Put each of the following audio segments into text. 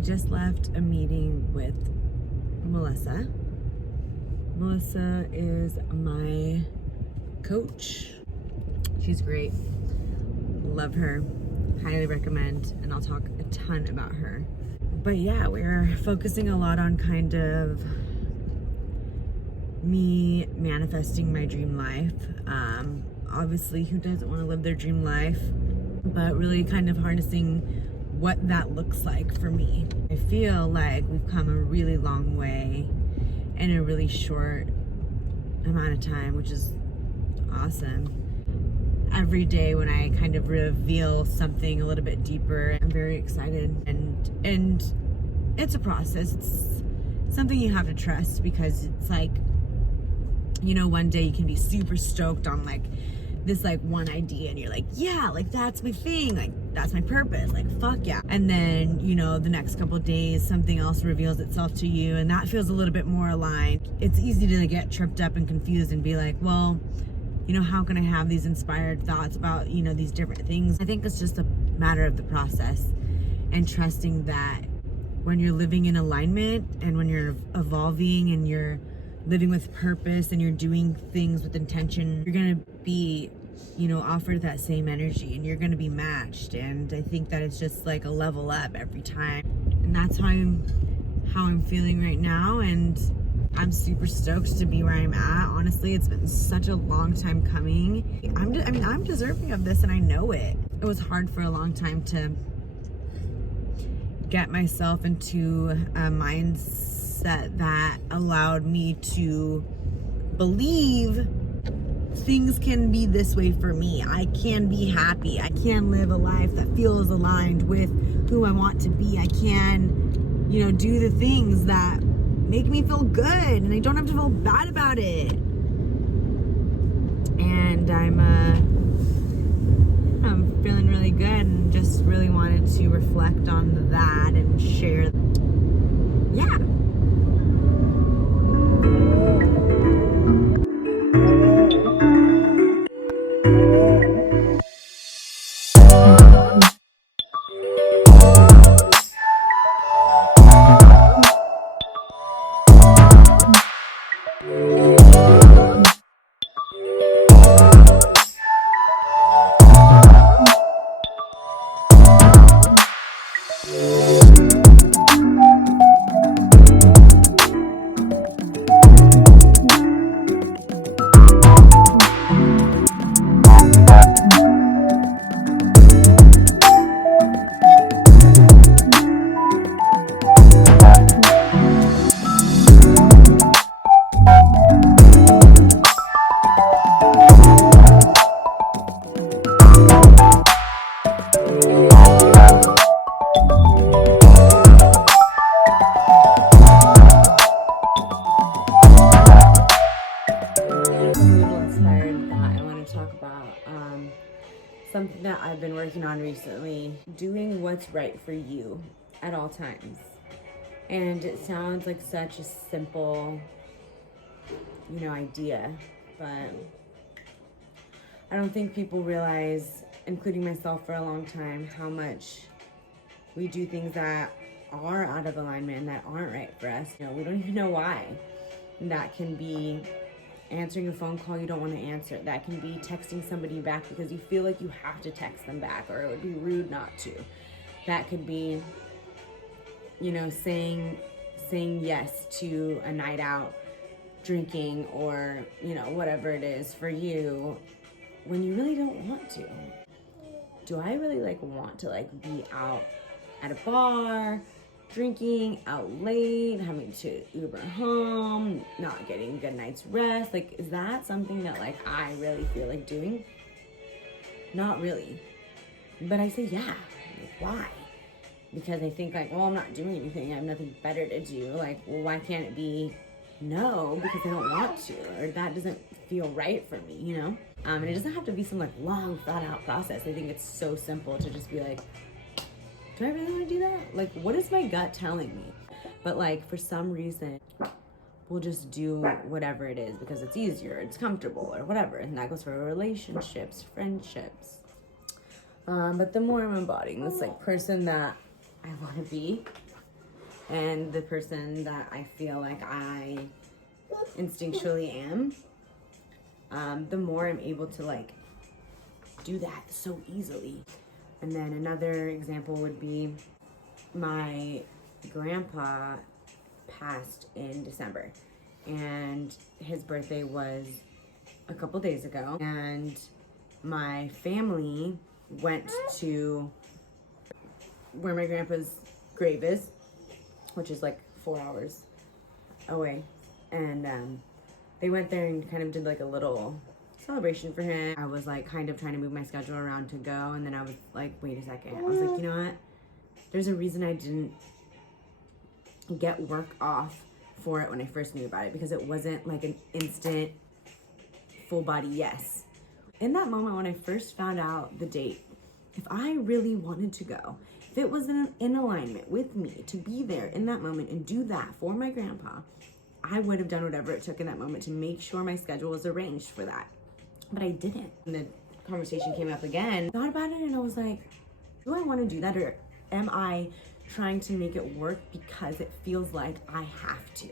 I just left a meeting with Melissa. Melissa is my coach. She's great. Love her. Highly recommend, and I'll talk a ton about her. But yeah, we're focusing a lot on kind of me manifesting my dream life. Obviously, who doesn't want to live their dream life? But really kind of harnessing what that looks like for me. I feel like we've come a really long way in a really short amount of time, which is awesome. Every day when I kind of reveal something a little bit deeper, I'm very excited, and it's a process. It's something you have to trust, because it's like, you know, one day you can be super stoked on like this like one idea, and you're like, yeah, like that's my thing, like that's my purpose, like fuck yeah. And then, you know, the next couple of days something else reveals itself to you, and that feels a little bit more aligned. It's easy to get tripped up and confused and be like, well, you know, how can I have these inspired thoughts about, you know, these different things? I think it's just a matter of the process and trusting that when you're living in alignment and when you're evolving and you're living with purpose and you're doing things with intention, you're gonna be, you know, offered that same energy, and you're gonna be matched. And I think that it's just like a level up every time, and that's how I'm feeling right now. And I'm super stoked to be where I'm at. Honestly, it's been such a long time coming. I'm deserving of this, and I know it. It was hard for a long time to get myself into a mindset that allowed me to believe things can be this way for me. I can be happy. I can live a life that feels aligned with who I want to be. I can, you know, do the things that make me feel good, and I don't have to feel bad about it. And I'm feeling really good, and just really wanted to reflect on that and share. Yeah. Something that I've been working on recently, doing what's right for you at all times. And it sounds like such a simple, you know, idea, but I don't think people realize, including myself for a long time, how much we do things that are out of alignment and that aren't right for us. You know, we don't even know why. And that can be answering a phone call you don't want to answer. That can be texting somebody back because you feel like you have to text them back, or it would be rude not to. That could be, you know, saying yes to a night out, drinking, or, you know, whatever it is for you when you really don't want to. Do I really want to be out at a bar, drinking, out late, having to Uber home, not getting a good night's rest? Is that something that I really feel like doing? Not really. But I say yeah. Why? Because I think well, I'm not doing anything. I have nothing better to do. Well, why can't it be no? Because I don't want to, or that doesn't feel right for me, you know? And it doesn't have to be some long thought out process. I think it's so simple to just be do I really want to do that? What is my gut telling me? But for some reason, we'll just do whatever it is because it's easier, it's comfortable, or whatever. And that goes for relationships, friendships. But the more I'm embodying this person that I want to be, and the person that I feel like I instinctually am, the more I'm able to like do that so easily. And then another example would be my grandpa passed in December, and his birthday was a couple days ago, and my family went to where my grandpa's grave is, which is like 4 hours away, and they went there and kind of did like a little celebration for him. I was like kind of trying to move my schedule around to go, and then I was like, wait a second. I was like, you know what? There's a reason I didn't get work off for it when I first knew about it, because it wasn't like an instant full body yes. In that moment when I first found out the date, if I really wanted to go, if it was in alignment with me to be there in that moment and do that for my grandpa, I would have done whatever it took in that moment to make sure my schedule was arranged for that. But I didn't. And the conversation came up again. I thought about it and I was like, do I want to do that, or am I trying to make it work because it feels like I have to?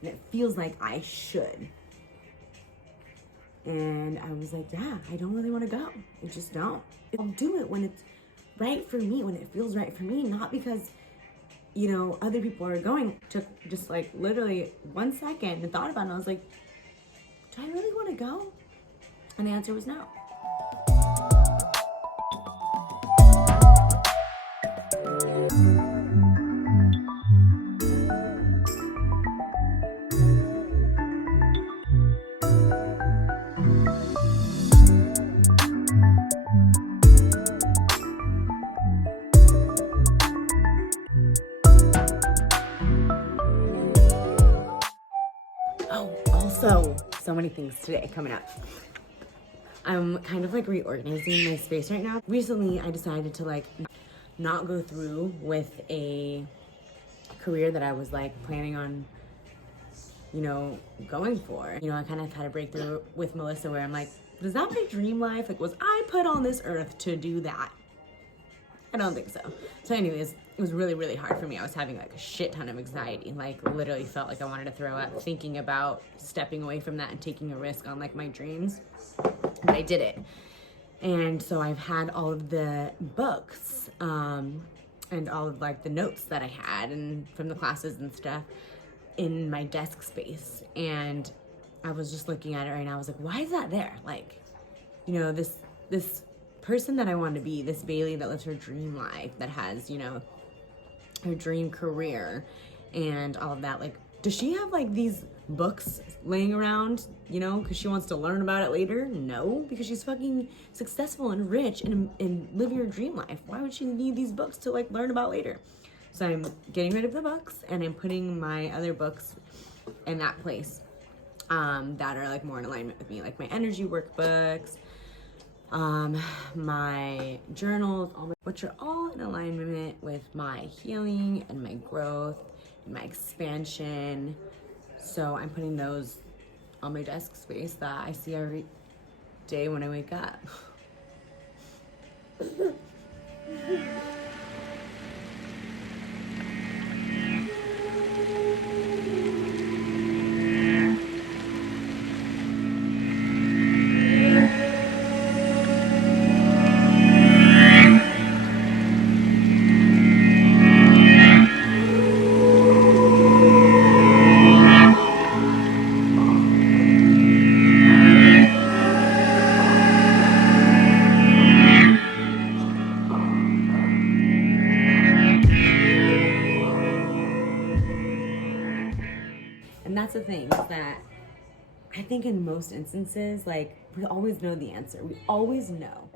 And it feels like I should. And I was like, yeah, I don't really want to go. I just don't. I'll do it when it's right for me, when it feels right for me, not because, you know, other people are going. Took just like literally 1 second and thought about it. And I was like, do I really want to go? And the answer was no. Oh, also, so many things today coming up. I'm kind of like reorganizing my space right now. Recently, I decided to like not go through with a career that I was like planning on, you know, going for. You know, I kind of had a breakthrough with Melissa where I'm like, was that my dream life? Like, was I put on this earth to do that? I don't think so. So anyways, it was really, really hard for me. I was having like a shit ton of anxiety. Like literally felt like I wanted to throw up thinking about stepping away from that and taking a risk on like my dreams. But I did it. And so I've had all of the books and all of like the notes that I had and from the classes and stuff in my desk space. And I was just looking at it right now. I was like, why is that there? Like, you know, this person that I want to be, this Bailey that lives her dream life, that has, you know, her dream career and all of that. Like, does she have like these books laying around, you know, because she wants to learn about it later? No, because she's fucking successful and rich and living her dream life. Why would she need these books to like learn about later? So I'm getting rid of the books and I'm putting my other books in that place that are like more in alignment with me, like my energy workbooks, my journals, which are all in alignment with my healing and my growth and my expansion. So I'm putting those on my desk space that I see every day when I wake up. And that's the thing, is that I think in most instances, like, we always know the answer. We always know.